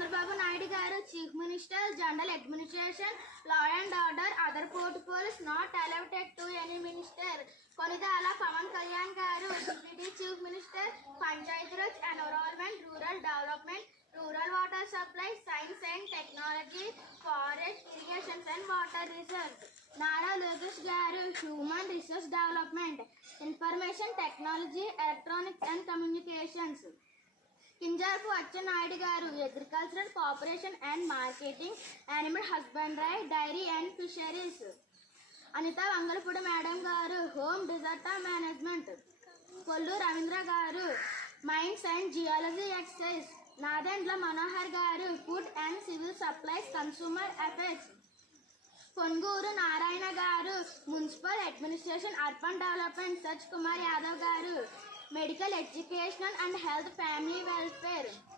Chandrababu Naidu garu, Chief Minister, General Administration, Law and Order, other portfolios not allocated to any minister. Konidala Pawan Kalyan garu, Deputy Chief Minister, Panchayat Raj, Environment, Rural Development, Rural Water Supply, Science and Technology, Forest, Irrigation and Water Research. Nara Lokesh garu, Human Resource Development, Information Technology, Electronics and Communications. Kinjarapu Achennayidu garu, Agricultural Cooperation and Marketing, Animal Husbandry, Dairy and Fisheries. Anita Vangalapudi Madam garu, Home Disaster Management. Kollu Ravindra garu, Mines and Geology Excise. Nadendla Manohar garu, Food and Civil Supplies Consumer Affairs. Ponguru Narayana garu, Municipal Administration Urban Development. Sach Kumar Yadav garu, Medical Education and Health Family Welfare.